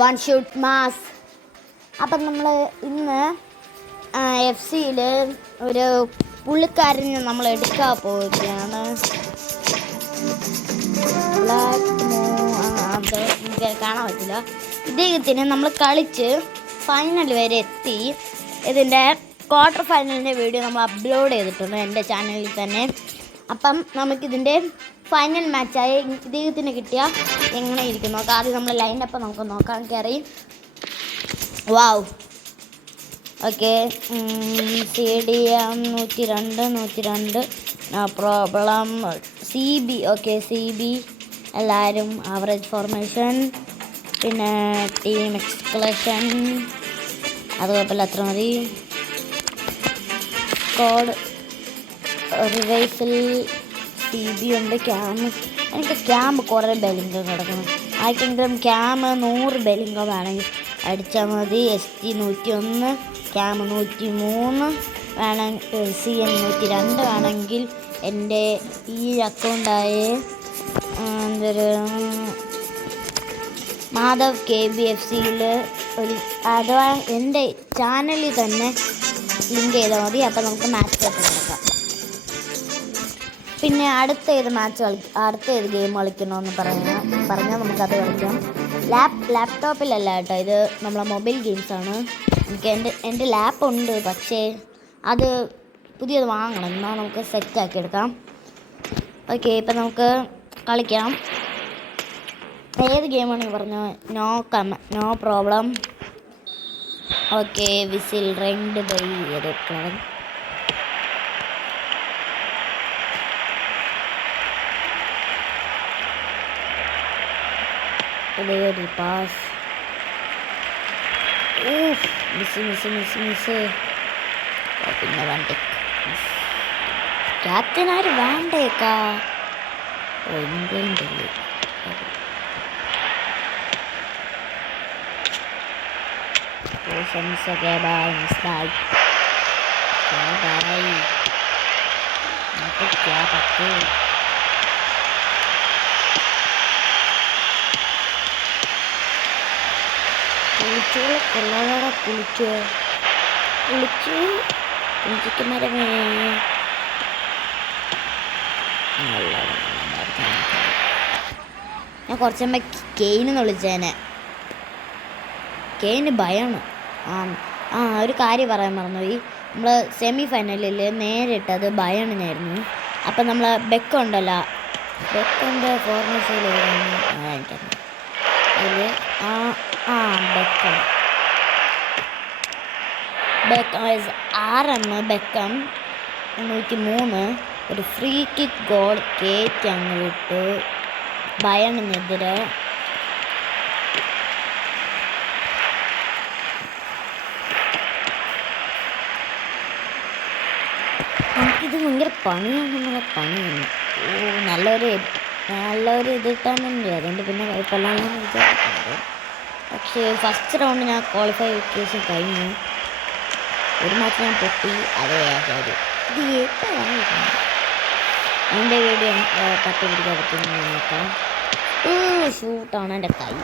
One shoot mass. അപ്പം നമ്മൾ ഇന്ന് എഫ് സിയിൽ ഒരു പുള്ളിക്കാരനെ നമ്മൾ എടുക്കാൻ പോവുകയാണ്. അത് എനിക്ക് കാണാൻ പറ്റില്ല. ഇദ്ദേഹത്തിന് നമ്മൾ കളിച്ച് ഫൈനൽ വരെ എത്തി. ഇതിൻ്റെ ക്വാർട്ടർ ഫൈനലിൻ്റെ വീഡിയോ നമ്മൾ അപ്ലോഡ് ചെയ്തിട്ടുണ്ട് എൻ്റെ ചാനലിൽ തന്നെ. അപ്പം നമുക്കിതിൻ്റെ ഫൈനൽ മാച്ചായി ഇദ്ദേഹത്തിന് കിട്ടിയ എങ്ങനെ ഇരിക്കും നോക്കാം. ആദ്യം നമ്മൾ ലൈനപ്പ് നമുക്ക് നോക്കാൻ കയറി. Wow, okay. CDM 102 no problem. CB okay, CB എല്ലാവരും ആവറേജ് ഫോർമേഷൻ. പിന്നെ ടീം എക്സ്ക്ലഷൻ അത് കുഴപ്പമില്ല, അത്ര മതി. സ്കോഡ് റിവൈസിൽ CB ഉണ്ട്. എനിക്ക് ക്യാമ്പ് കുറേ ബെലിംഗം കിടക്കണം. ആർക്കെങ്കിലും ക്യാമ്പ് 100 ബെലിംഗം വേണമെങ്കിൽ അടിച്ചാൽ മതി. ST 101, ക്യാമ്പ് 103 വേണമെങ്കിൽ, CN 102 വേണമെങ്കിൽ എൻ്റെ ഈ അക്കൗണ്ടായ എന്തൊരു മാധവ് KBFCയിൽ ഒരു അഥവാ എൻ്റെ ചാനലിൽ തന്നെ ലിങ്ക് ചെയ്താൽ മതി. അപ്പോൾ നമുക്ക് മാച്ച് നടക്കാം. പിന്നെ അടുത്ത ഏത് ഗെയിം കളിക്കണമെന്ന് പറഞ്ഞാൽ നമുക്കത് കളിക്കാം. ലാപ്ടോപ്പിലല്ല കേട്ടോ, ഇത് നമ്മളെ മൊബൈൽ ഗെയിംസാണ്. എനിക്ക് എൻ്റെ ലാപ്പ് ഉണ്ട്, പക്ഷേ അത് പുതിയത് വാങ്ങണം. എന്നാൽ നമുക്ക് സെറ്റാക്കി എടുക്കാം. ഓക്കെ, ഇപ്പം നമുക്ക് കളിക്കാം. ഏത് ഗെയിമാണെങ്കിൽ പറഞ്ഞോ. No problem. ഓക്കെ, വിസിൽ റെൻഡ് ബൈ എടുക്കണം. പാസ്. മിസ്. പിന്നെ ക്യാപ്റ്റൻ ആര് വേണ്ടേക്കാ? ഇംഗ്ലണ്ടിൽ കുളിച്ചിട്ട് മരമേ. ഞാൻ കുറച്ചുമ്പോ കെയിനെന്ന് വിളിച്ചേനെ. കെയിന് ഭയമാണ്. ഒരു കാര്യം പറയാൻ മറന്നുപോയി. നമ്മൾ സെമി ഫൈനലിൽ നേരിട്ടത് ബയണിനായിരുന്നു. അപ്പം നമ്മൾ ബെക്കുണ്ടല്ലോ, ബെക്കിൻ്റെ ഫോർമേഷനിൽ എനിക്കറിയാം. അതിൽ ബെക്കം ബെക്കം 103 ഒരു ഫ്രീ കിക്ക് ഗോൾ കയറ്റി അങ്ങ് വിട്ടു ബയണിനെതിരെ. നമുക്കിത് ഭയങ്കര പണിയാണ്. നല്ലൊരു ഇതിട്ടാണെന്നുണ്ട്. അതുകൊണ്ട് പിന്നെ കുഴപ്പമില്ലാന്ന് വിചാരിക്കുന്നത്. പക്ഷേ ഫസ്റ്റ് റൗണ്ട് ഞാൻ ക്വാളിഫിക്കേഷൻ കഴിഞ്ഞു. ഒരു മാച്ച് ഞാൻ പൊട്ടി. അതേ കാര്യം ഇത് എപ്പോഴാണ് എൻ്റെ വീഡിയോ തട്ടി പിടിക്കാൻ പറ്റുന്ന നോക്കാം. ഷൂട്ടാണ് എൻ്റെ കൈ,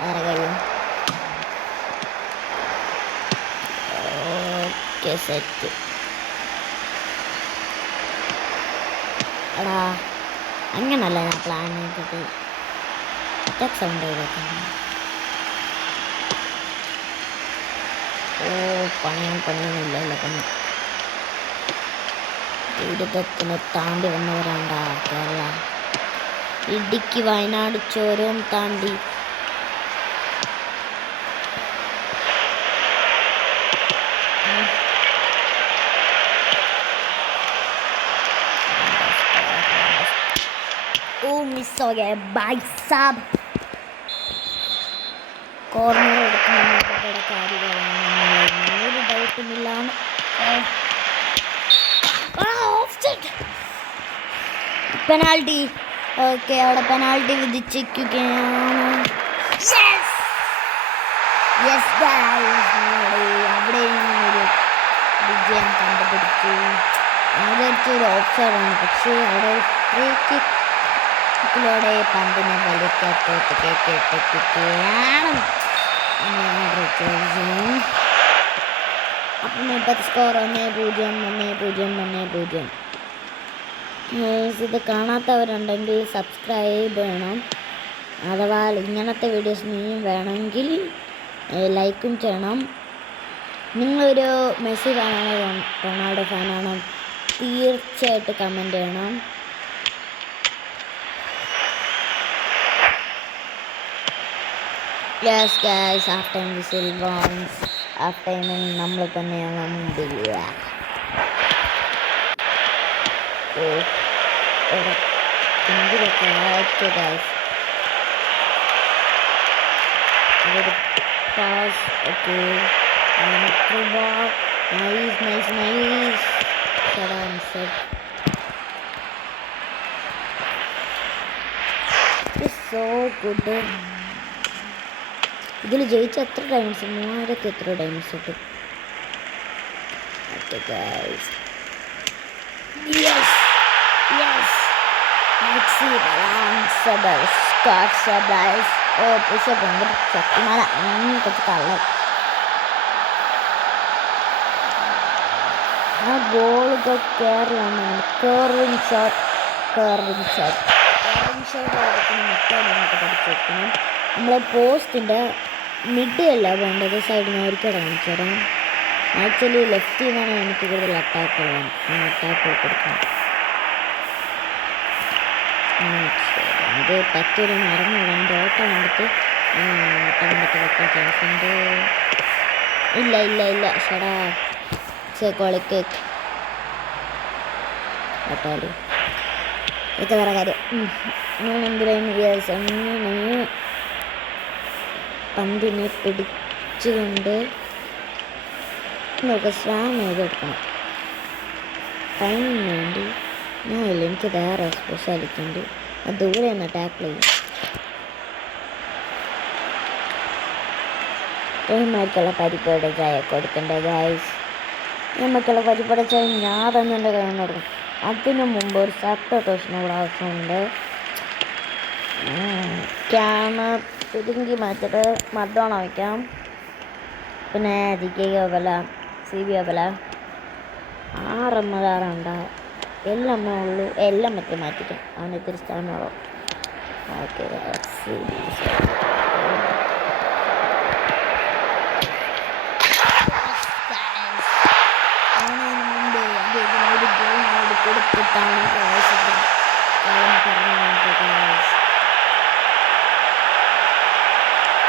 വേറെ കാര്യം. Okay, set. എടാ അങ്ങനല്ല ഞാൻ പ്ലാൻ ചെയ്തത്. അറ്റാക്ക് സൗണ്ട് ചെയ്തേക്കാം. പണിയൊന്നുമില്ല. ദുരിതത്തിന് താണ്ടി വന്നവരാണ്ടാ കേരള. ഇടുക്കി, വയനാട് ചുരം താണ്ടി. മിസ് ഹോ ഗയ ഭായ് സാബ്. കോർണർ എടുക്കുന്ന കാര്യങ്ങളാണ്. ഒരു ഡൗട്ടുമില്ലാണ്. പെനാൽറ്റി. ഓക്കെ, അവിടെ പെനാൽറ്റി വിധിച്ചിരിക്കുകയാണ്. അവിടെ ഒരു വിജയം കണ്ടുപിടിച്ചു. ആദ്യത്തെ ഒരു ഓഫ് സൈഡാണ്, പക്ഷേ അവിടെ ഫ്രീ കിക്ക് ഇതിലൂടെ പന്തിനെ വലിക്കത്തോട്ട് കയറ്റിയിട്ടിരിക്കുകയാണ്. അപ്പം ഇപ്പോഴത്തെ സ്കോർ 1-0. ഇത് കാണാത്തവരുണ്ടെങ്കിൽ സബ്സ്ക്രൈബ് ചെയ്യണം. അഥവാ ഇങ്ങനത്തെ വീഡിയോസ് ഇനിയും വേണമെങ്കിൽ ലൈക്കും ചെയ്യണം. നിങ്ങളൊരു മെസ്സി ഫാനാണോ റൊണാൾഡോ ഫാനാണോ തീർച്ചയായിട്ടും കമൻറ്റ് ചെയ്യണം. Yes guys, half time whistle once. Half ടൈമിൽ നമ്മൾ തന്നെയാണ് മുമ്പിൽ. എന്തിനൊക്കെ ആയിട്ട് ഗൈസ് അതൊരു pass. Okay, nice. So good. ഇതിൽ ജയിച്ച എത്ര ഡയമണ്ട്സ്? 3000 എത്ര ഡയമണ്ട്സ് കിട്ടും? ഓക്കെ ഗൈസ്, യെസ് ഓ പുഷ ഭയങ്കര ശക്തിമാന. കുറച്ച് കള്ളം. ആ ബോളുകൾ കയറിയാണ്. കയറിങ് ഷോട്ട് മെത്തേഡ് നമുക്ക് പഠിച്ചു വെക്കണം. നമ്മളെ പോസ്റ്റിൻ്റെ മിഡ് അല്ല വേണ്ടത്, സൈഡിൽ നിന്ന് ഒരിക്കൽ കാണിച്ചു തരാം. ആക്ച്വലി ലെഫ്റ്റിൽ നിന്നാണ് എനിക്ക് കൂടുതൽ അറ്റാക്ക് കൊടുക്കണം. അത് പറ്റൊരു മറന്നില്ല. അതിൻ്റെ ഓട്ടം എടുത്ത് വെക്കാൻ ചാൻസ് ഉണ്ട്. ഇല്ല ഷടാ കൊളിക്ക് കേട്ടാല് ഒക്കെ വേറെ കാര്യം. അങ്ങനെ പന്തിനെ പിടിച്ചുകൊണ്ട് നമുക്ക് സ്വാം ചെയ്തെടുക്കണം. ടൈമിന് വേണ്ടി ഞാനില്ല, എനിക്ക് വേറെ സ്പെഷ്യാലിറ്റി ഉണ്ട്. അത് ദൂരെ നിന്ന് ടാക്കിൾ ചെയ്യും. മക്കളെ പരിപ്പോടെ ചായ കൊടുക്കണ്ടേ ഗൈസ്? നമുക്കുള്ള പരിപ്പോടെ ചായ ഞാൻ തന്നെ എൻ്റെ കയ്യിൽ നിന്ന് കൊടുക്കും. അതിനു മുമ്പ് ഒരു സബ്സ്ക്രിപ്ഷൻ കൂടെ ആവശ്യമുണ്ട്. ക്യാമറ പിടുങ്ങി മാറ്റിട്ട് മർഡോണ വയ്ക്കാം. പിന്നെ ജിക്കെ ബല CB ബല 6 എല്ലാം ഉള്ളൂ. എല്ലാം മറ്റേ മാറ്റിക്കാം. അവന് ഇത്തിരി സ്ഥലമുള്ളൂ. ഓക്കെ കൊടുത്തിട്ടാണ്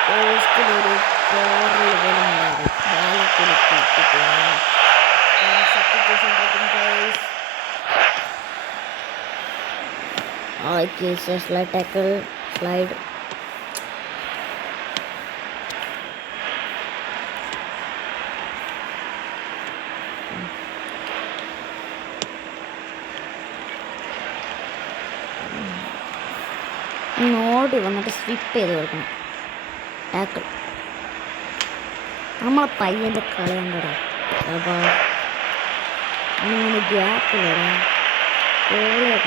പോസ്റ്റിലൊരു ടാക്കിൾ സ്ലൈഡ്. ഓടി വന്നിട്ട് സ്വിപ്പ് ചെയ്ത് കൊടുക്കണം. ടാക്കിൾ നമ്മളെ പയ്യൻ്റെ കളി കണ്ടടാ. അപ്പോൾ അങ്ങനെ ഗ്യാപ്പിലടാ കോളിയെ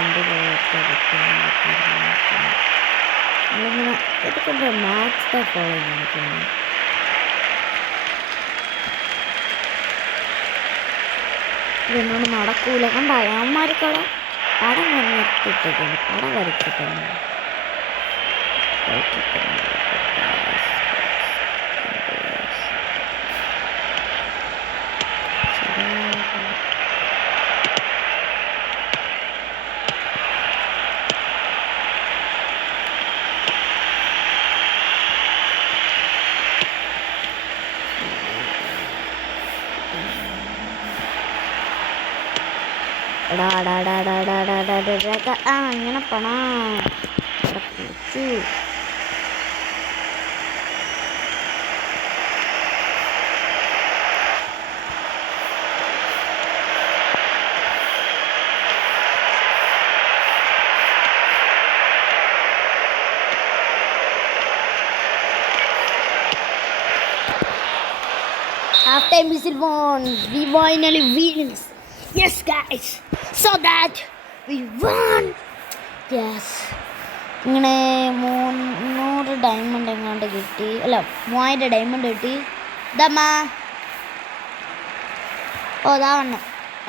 നമ്മളിങ്ങനെ ഇതൊക്കെ എന്താ മാച്ച് ഫോളോ ചെയ്യുന്നത്. ഇതൊന്നും നടക്കൂല. കണ്ട അമ്മമാർക്കവിടെ പടം നിർത്തിയിട്ടേക്കാണ്. പടം വരച്ചിട്ടാണ്. അങ്ങനെ പണ After Missile won, we finally wins. Yes, guys. So that we won. Yes. ഇങ്ങനെ 300 ഡയമണ്ട് എങ്ങാണ്ട് കിട്ടി, അല്ല 3000 ഡയമണ്ട് കിട്ടി. ഇതമ്മാ ഓ ഇതാ വണ്ണം.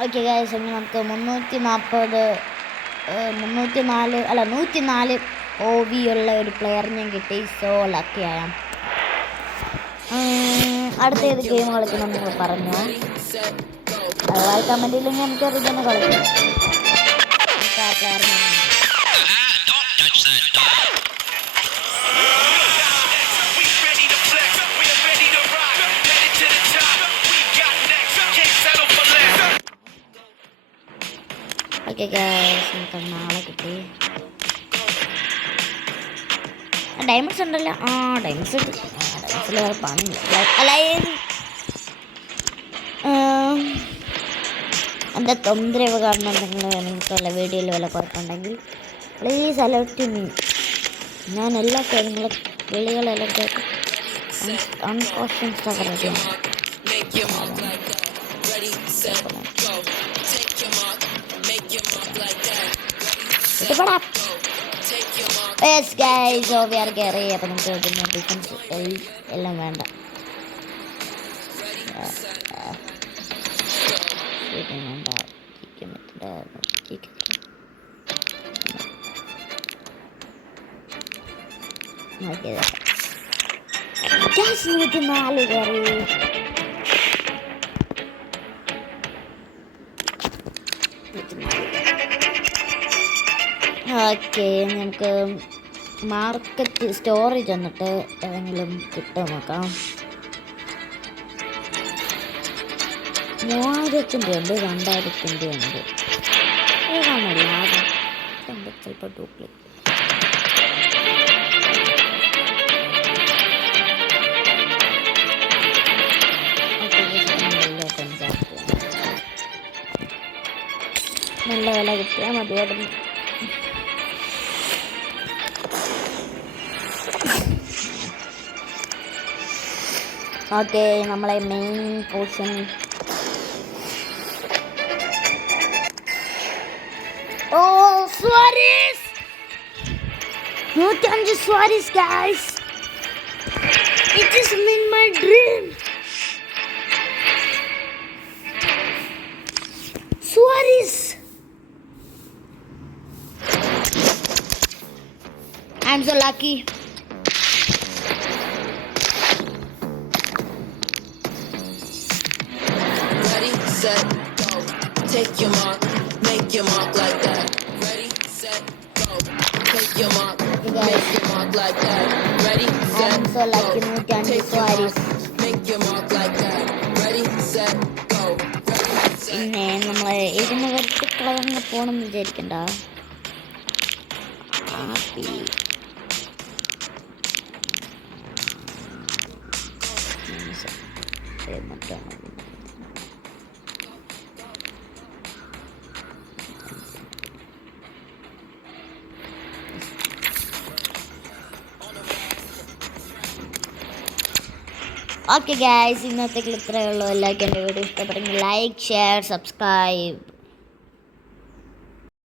ഓക്കെ ഗൈസ്, ഇനി നമുക്ക് 104 OV ഉള്ള ഒരു പ്ലെയറിനെ കിട്ടി. സോ ലക്കി ആയാം. അടുത്ത ഏത് ഗെയിം കളിക്കണം നിങ്ങൾ പറഞ്ഞു, അതുപോലെ കമൻറ്റില്ലെങ്കിൽ നമുക്ക് അറിയാൻ കളിക്കാം. ആ പ്ലെയറിനെ ഓക്കെ ഗൈസ്, നമുക്ക് നാളെ കിട്ടി. ഡയമണ്ട്സ് ഉണ്ടല്ലോ. ഡയമണ്ട്സ് വേറെ പണിയില്ല. അല്ല എൻ്റെ തൊന്തരവ് കാരണം നിങ്ങൾക്ക് വല്ല വീഡിയോയിൽ വല്ല കുഴപ്പമുണ്ടെങ്കിൽ പ്ലീസ് അലേർട്ട് മീ. ഞാൻ എല്ലാ കാര്യങ്ങളും വിളികളെല്ലാം കേൾക്കും. അൺകോൺഷ്യൻസ് റെഡിയാണ്. അപ്പം നമുക്ക് ഡിഫൻസ് എല്ലാം വേണ്ട. നാല് കയറി. ഓക്കെ, നമുക്ക് മാർക്കറ്റ് സ്റ്റോറേജ് വന്നിട്ട് ഏതെങ്കിലും കിട്ടുമോ നോക്കാം. 3000 ഉണ്ട്, 2000 ഉണ്ട്. ഏതാണോ ലാഭം? ചിലപ്പോൾ ഡ്യൂപ്ലിക്കേറ്റ്. നല്ല വില കിട്ടിയാൽ മതിയായിരുന്നു. ഓക്കെ, നമ്മളെ main portion Suarez! 105 Suarez, guys! It is in my dream! Suarez! I'm so lucky. Ready, set, go. Take your mark, make your mark like that. Ready, set, go. Take your mark, make your mark like that. Ready, set, I'm so lucky. go. 105 Take your Suarez. mark, make your mark like that. Ready, set, go. Ready, set. പിന്നെ നമ്മൾ ഇതിന് വെറുതെ കളഞ്ഞ് പോകണമെന്ന് വിചാരിക്കണ്ട. Okay guys, ഇന്നത്തേക്ക് ഇത്രയേ ഉള്ളൂ. എല്ലാവർക്കും എൻ്റെ വീഡിയോ ഇഷ്ടപ്പെട്ടെങ്കിൽ ലൈക്ക്, ഷെയർ, സബ്സ്ക്രൈബ്.